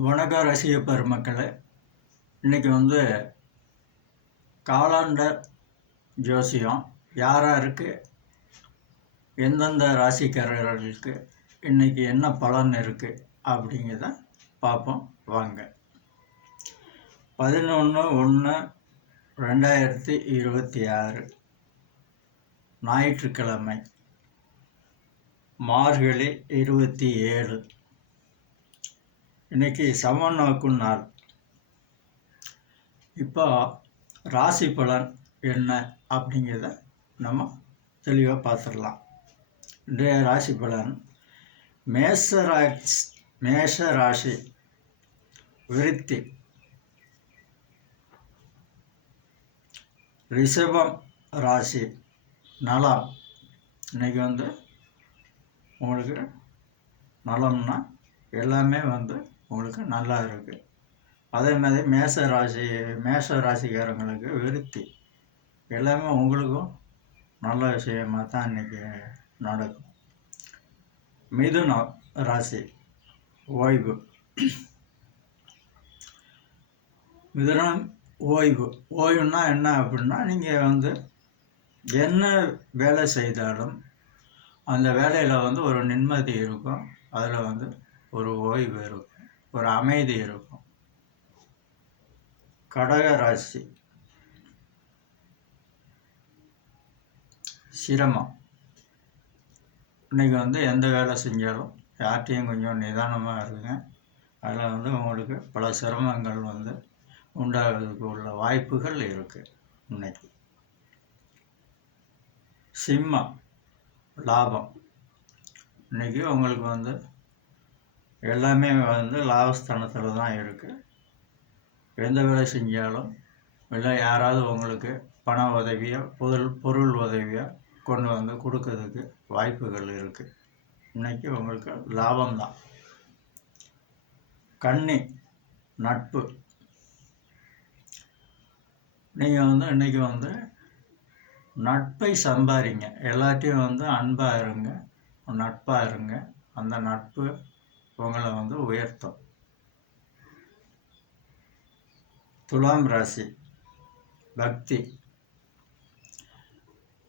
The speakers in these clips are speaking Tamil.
வணக்கம் ரசிக பெருமக்களே இன்றைக்கி வந்து காலாண்டர் ஜோசியம் யார் யாருக்கு எந்தெந்த ராசிக்காரர்களுக்கு இன்றைக்கி என்ன பலன் இருக்குது அப்படிங்கிறத பார்ப்போம். வாங்க. பதினொன்று ஒன்று ரெண்டாயிரத்தி இருபத்தி ஆறு ஞாயிற்றுக்கிழமை மார்கழி இருபத்தி ஏழு. இன்னைக்கு சமநோக்கு நாள் இப்போ ராசி பலன் என்ன அப்படிங்கிறத நம்ம தெளிவாக பார்த்துடலாம். இன்றைய ராசி பலன் மேஷ ராசி மேஷ ராசி விருத்தி. ரிஷபம் ராசி நலம். இன்னைக்கு வந்து உங்களுக்கு நலம்னா எல்லாமே வந்து உங்களுக்கு நல்லா இருக்குது அதே மாதிரி மேச ராசி மேச ராசிக்காரங்களுக்கு விருத்தி. எல்லாமே உங்களுக்கும் நல்ல விஷயமாக தான் இன்றைக்கி நடக்கும். மிதுன ராசி ஓய்வு. மிதுனம் ஓய்வு. ஓய்வுன்னா என்ன அப்படின்னா நீங்கள் வந்து என்ன வேலை செய்தாலும் அந்த வேலையில் வந்து ஒரு நிம்மதி இருக்கும். அதில் வந்து ஒரு ஓய்வு இருக்கும். ஒரு அமைதி இருக்கும். கடக ராசி. சிரமம். இன்றைக்கி வந்து எந்த வேலை செஞ்சாலும் யார்கிட்டையும் கொஞ்சம் நிதானமாக இருங்க. அதில் வந்து உங்களுக்கு பல சிரமங்கள் வந்து உண்டாகிறதுக்கு உள்ள வாய்ப்புகள் இருக்குது இன்னைக்கு. சிம்மம் லாபம். இன்றைக்கி உங்களுக்கு வந்து எல்லாமே வந்து லாபஸ்தானத்தில் தான் இருக்குது எந்த வேலை செஞ்சாலும் இல்லை யாராவது உங்களுக்கு பண உதவியோ பொருள் பொருள் உதவியோ கொண்டு வந்து கொடுக்கறதுக்கு வாய்ப்புகள் இருக்குது இன்றைக்கி உங்களுக்கு லாபம்தான் கண்ணி நட்பு. நீங்கள் வந்து இன்றைக்கி வந்து நட்பை சம்பாதிங்க எல்லாத்தையும் வந்து அன்பாக இருங்க நட்பாக இருங்க. அந்த நட்பு உங்களை வந்து உயர்த்தும். துலாம் ராசி பக்தி.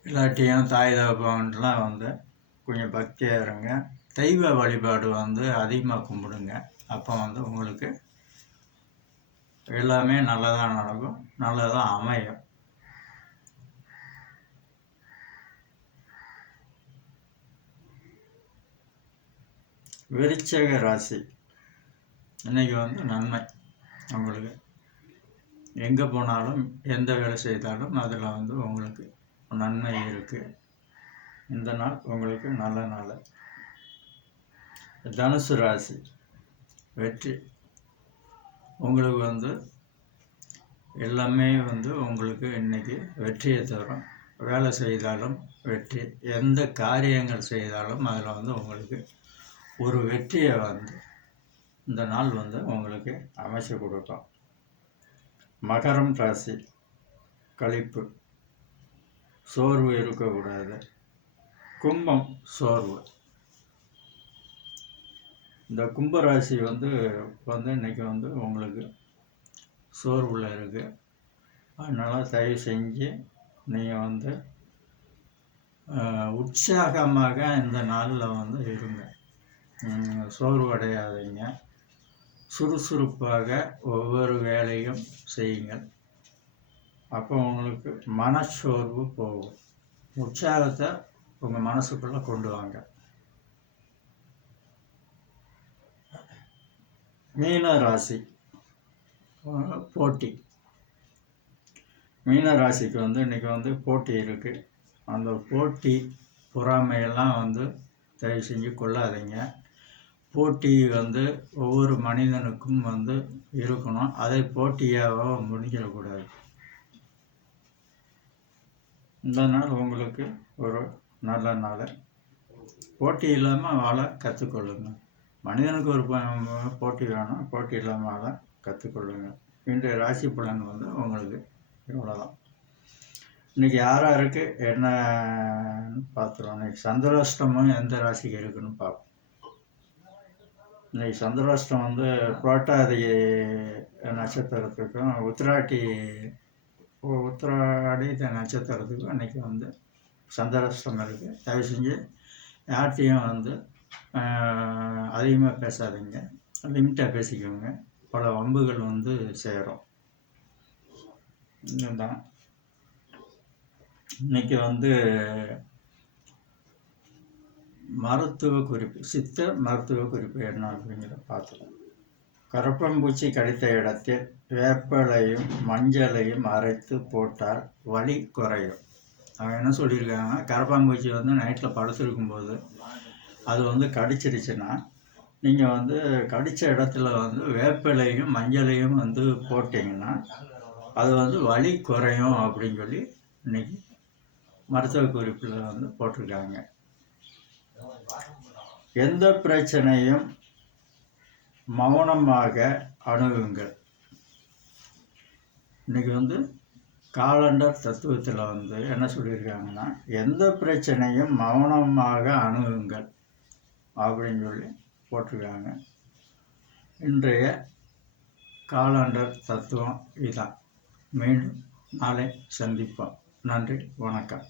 இல்லாட்டியும் தாய் தகப்பன்லாம் வந்து கொஞ்சம் பக்தியாக இருங்க. தெய்வ வழிபாடு வந்து அதிகமாக கும்பிடுங்க. அப்போ வந்து உங்களுக்கு எல்லாமே நல்லதாக நடக்கும். நல்லதாக அமையும். விருச்சக ராசி. இன்னைக்கு வந்து நன்மை உங்களுக்கு எங்கே போனாலும் எந்த வேலை செய்தாலும் அதில் வந்து உங்களுக்கு நன்மை இருக்குது இந்த நாள் உங்களுக்கு நல்ல நாள். தனுசு ராசி. வெற்றி. உங்களுக்கு வந்து எல்லாமே வந்து உங்களுக்கு இன்றைக்கி வெற்றியை தரும். வேலை செய்தாலும் வெற்றி. எந்த காரியங்கள் செய்தாலும் அதில் வந்து உங்களுக்கு ஒரு வெற்றியை வந்து இந்த நாள் வந்து உங்களுக்கு அமைச்சு கொடுக்கும். மகரம் ராசி கழிப்பு. சோர்வு இருக்கக்கூடாது. கும்பம் சோர்வு. இந்த கும்பராசி வந்து வந்து இன்றைக்கி வந்து உங்களுக்கு சோர்வில் இருக்குது அதனால் தயவு செஞ்சு நீங்கள் வந்து உற்சாகமாக இந்த நாளில் வந்து இருங்க. சோர்வடையாதீங்க. சுறுசுறுப்பாக ஒவ்வொரு வேலையும் செய்யுங்கள். அப்போ உங்களுக்கு மனச்சோர்வு போகும். உற்சாகத்தை உங்கள் மனசுக்குள்ளே கொண்டு வாங்க. மீன ராசி போட்டி. மீன ராசிக்கு வந்து இன்றைக்கி வந்து போட்டி இருக்குது அந்த போட்டி பொறாமையெல்லாம் வந்து தயவு செஞ்சு கொள்ளாதீங்க. போட்டி வந்து ஒவ்வொரு மனிதனுக்கும் வந்து இருக்கணும். அதை போட்டியாக முடிஞ்சிடக்கூடாது. இந்த நாள் உங்களுக்கு ஒரு நல்ல நாள். போட்டி இல்லாமல் வாழ கற்றுக்கொள்ளுங்க மனிதனுக்கு ஒரு போட்டி வேணும். போட்டி இல்லாமல் வாழ கற்றுக்கொள்ளுங்க இன்றைய ராசி பலன் வந்து உங்களுக்கு இவ்வளோதான் இன்றைக்கி யார் யாருக்கு என்ன பார்த்துருவோம் இன்றைக்கி சந்திராஷ்டமும் எந்த ராசிக்கு இருக்குன்னு பார்ப்போம். இன்னைக்கு சந்திராஷ்டம் வந்து புரட்டாதி நட்சத்திரத்துக்கும் உத்திராட்டி உ- உத்திராடி நட்சத்திரத்துக்கும் இன்னைக்கு வந்து சந்திராஷ்டம் இருக்குது தயவு செஞ்சு யார்கிட்டையும் வந்து அதிகமாக பேசாதீங்க. லிமிட்டாக பேசிக்கோங்க. பல வம்புகள் வந்து சேரும். இதுதான். இன்னைக்கு வந்து மருத்துவ குறிப்பு சித்த மருத்துவ குறிப்பு என்ன அப்படிங்கிறத பார்த்துக்கலாம். கரப்பம்பூச்சி கடித்த இடத்தில் வேப்பலையும் மஞ்சளையும் அரைத்து போட்டால் வலி குறையும். அவங்க என்ன சொல்லியிருக்காங்க? கரப்பாம்பூச்சி வந்து நைட்டில் படுத்துருக்கும்போது அது வந்து கடிச்சிருச்சுன்னா நீங்கள் வந்து கடித்த இடத்துல வந்து வேப்பிலையும் மஞ்சளையும் வந்து போட்டிங்கன்னா அது வந்து வலி குறையும் அப்படின்னு சொல்லி இன்னைக்கு மருத்துவ குறிப்பில் வந்து போட்டிருக்காங்க. எந்த பிரச்சனையும் மௌனமாக அணுகுங்கள். இன்றைக்கி வந்து காலண்டர் தத்துவத்தில் வந்து என்ன சொல்லியிருக்காங்கன்னா எந்த பிரச்சனையும் மௌனமாக அணுகுங்கள் அப்படின்னு சொல்லி போட்டிருக்காங்க. இன்றைய காலண்டர் தத்துவம் இதுதான் மீண்டும் நாளை சந்திப்போம். நன்றி வணக்கம்.